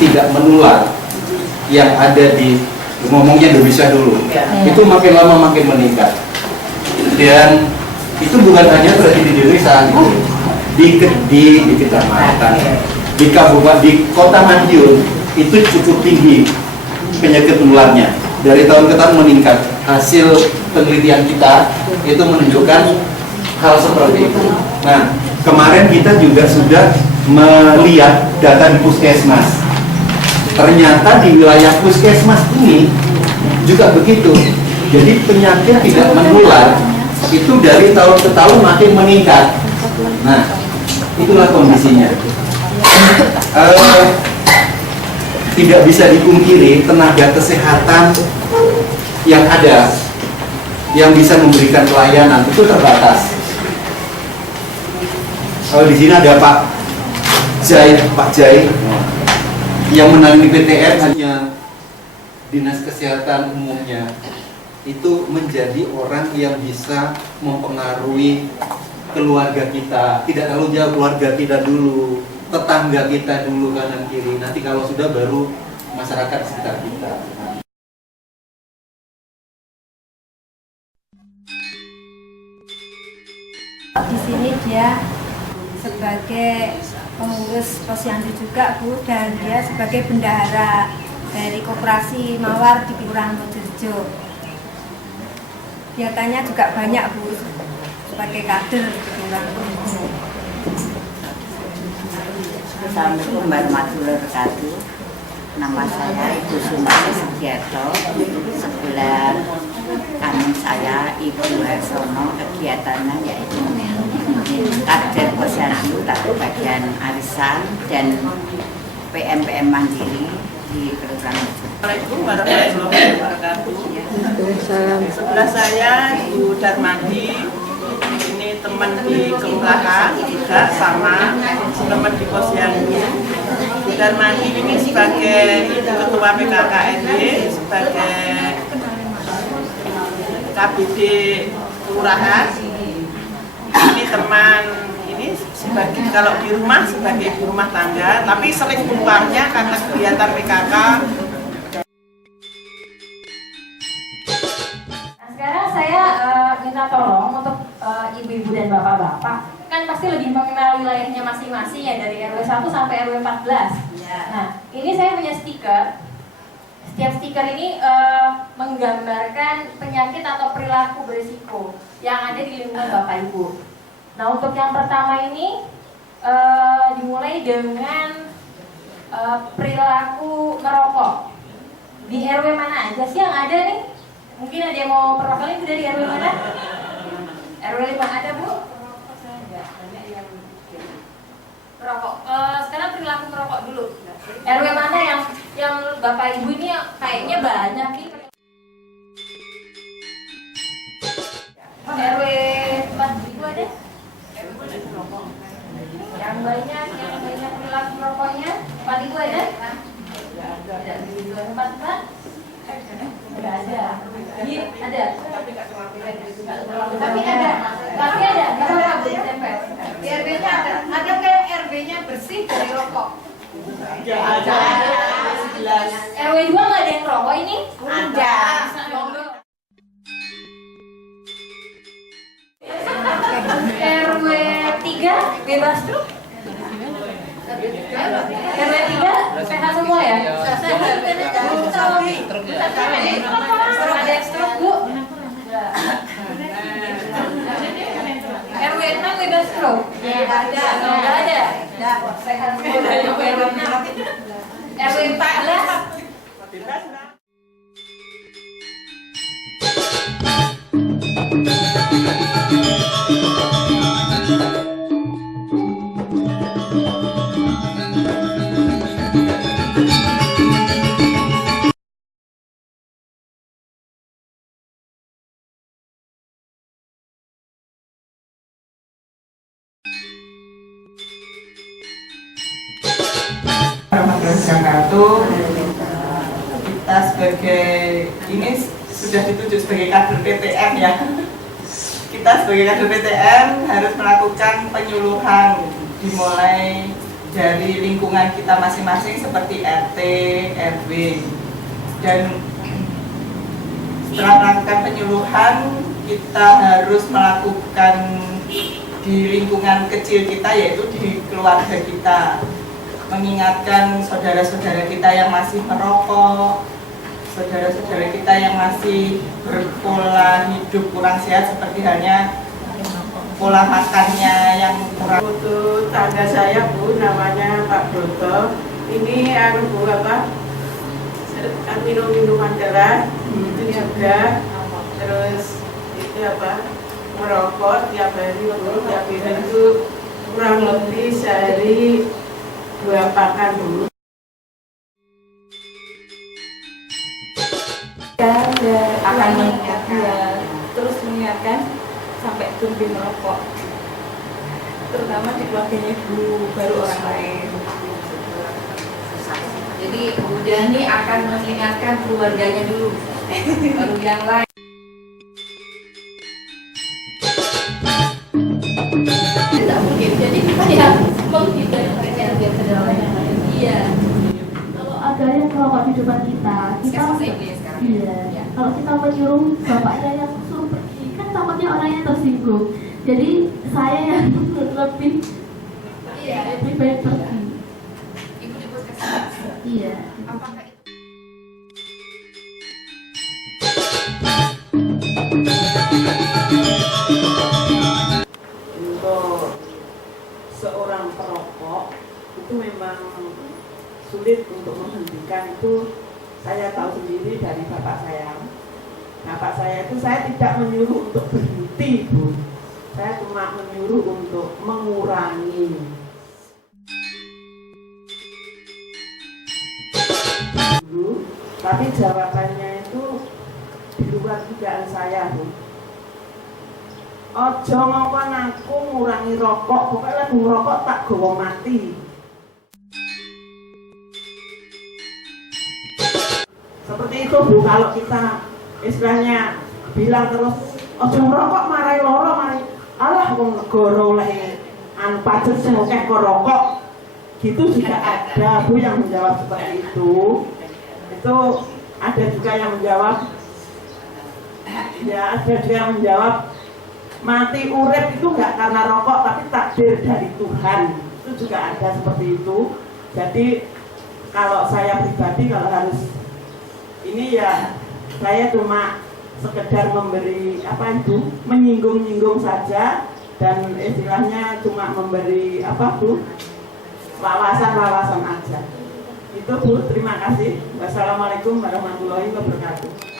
tidak menular yang ada di ngomongnya Indonesia dulu, itu makin lama makin meningkat. Dan itu bukan hanya terjadi di Indonesia, di kecamatan, di kabupaten, di kota Madiun itu cukup tinggi penyakit menularnya. Dari tahun ke tahun meningkat. Hasil penelitian kita itu menunjukkan hal seperti itu. Nah, kemarin kita juga sudah melihat data di puskesmas. Ternyata di wilayah puskesmas ini juga begitu. Jadi penyakit tidak menular itu dari tahun ke tahun makin meningkat. Nah, itulah kondisinya. Tidak bisa dipungkiri tenaga kesehatan yang ada, yang bisa memberikan pelayanan itu terbatas. Kalau di sini ada Pak Jai yang menangani PTN, hanya dinas kesehatan umumnya itu menjadi orang yang bisa mempengaruhi keluarga kita, tidak terlalu jauh, keluarga kita dulu, tetangga kita dulu, kanan kiri. Nanti kalau sudah baru masyarakat sekitar kita. Di sini dia sebagai pengurus posyandu juga, Bu, dan dia sebagai bendahara dari koperasi Mawar di Kelurahan Mojorejo. Kegiatannya juga banyak, Bu, sebagai kader di Kelurahan Mojorejo. Assalamualaikum warahmatullahi wabarakatuh. Nama saya Ibu Sumarti Sugiarto. Sebelah kanan saya Ibu Harsono, kegiatannya yaitu kader posyandu tapi bagian arisan dan PM Mandiri di Kelurahan Mojorejo. Assalamualaikum warahmatullahi wabarakatuh. Sebelah saya Ibu Darmadi, ini teman di kelurahan juga sama teman di posyandu. Bu Darmadi ini sebagai Ibu Ketua PKKRW, sebagai KBD Kelurahan. Ini teman ini sebagai kalau di rumah sebagai ibu rumah tangga, tapi sering keluarnya karena kegiatan PKK. Nah, sekarang saya minta tolong untuk ibu-ibu dan bapak-bapak, kan pasti lebih mengenal wilayahnya masing-masing ya, dari RW 1 sampai RW 14. Nah, ini saya punya stiker. Setiap stiker ini menggambarkan penyakit atau perilaku berisiko yang ada di lingkungan Bapak Ibu. Nah, untuk yang pertama ini dimulai dengan perilaku merokok. Di RW mana aja sih yang ada nih? Mungkin ada yang mau perwakilan itu dari RW mana? RW 5 ada, Bu? Merokok. Sekarang perilaku merokok dulu. RW mana yang Bapak Ibu ini kayaknya banyak nih. RW 4 Ibu ada? Yang banyak perilaku merokoknya 4 Ibu ada? Ada. 4 Enggak ada. Ini ada. Tapi ada. Kenapa Bu ditempel? Di RW-nya ada. Ada kayak RW-nya bersih dari rokok. Ada. RW 2 nggak ada yang rokok ini? Ada. RW 3 bebas tuh? RW 3 sehat semua ya? Ada yang stroke, Bu? RW 6 bebas stroke? Ada. Nggak ada? Sehat semua. RW 14? Kita sebagai ini sudah ditunjuk sebagai kader PTN ya. Kita sebagai kader PTN harus melakukan penyuluhan dimulai dari lingkungan kita masing-masing seperti RT, RW. Dan setelah melakukan penyuluhan, kita harus melakukan di lingkungan kecil kita, yaitu di keluarga kita, mengingatkan saudara-saudara kita yang masih merokok, saudara-saudara kita yang masih berpola hidup kurang sehat, seperti halnya pola makannya yang kurang. Untuk tangga saya Bu, namanya Pak Broto. Ini Bu apa? Minum minuman keras itu juga, terus itu apa? Merokok tiap hari Bu, tiap hari itu kurang lebih sehari 2 pakan Bu. Akan mengingatkan, terus mengingatkan sampai berhenti merokok, terutama di keluarganya dulu, baru orang lain. Jadi Bunda ini akan mengingatkan keluarganya dulu, baru yang lain. Tidak mungkin, jadi kita ya menghindari mereka yang biar kedalam yang lain. Iya. Kalau ada yang merokok di depan kita iya. Kalau kita menyuruh bapaknya yang suruh pergi, kan takutnya orangnya tersinggung. Jadi saya yang lebih baik pergi. Ibu di puskesmas. Iya. Apakah itu? Untuk seorang perokok itu memang sulit untuk menghentikan, itu saya tahu sendiri dari bapak saya. Bapak saya itu saya tidak menyuruh untuk berhenti Bu, saya cuma menyuruh untuk mengurangi. Dulu, tapi jawabannya itu di luar dugaan saya Bu. Ojo ngomong aku ngurangi rokok, pokoknya lagu ngerokok tak gawa mati. Seperti itu Bu, kalau kita istilahnya bilang terus ojo ngerokok marai loro mari alah wong negara oleh anu pajak sing akeh kok rokok. Gitu juga ada Bu yang menjawab seperti itu. Itu ada juga yang menjawab, ya ada juga yang menjawab mati urip itu enggak karena rokok tapi takdir dari Tuhan. Itu juga ada seperti itu. Jadi kalau saya pribadi kalau harus ini ya saya cuma sekedar memberi apa itu menyinggung-nyinggung saja, dan istilahnya cuma memberi apa Bu, wawasan-wawasan aja. Itu Bu, terima kasih. Wassalamualaikum warahmatullahi wabarakatuh.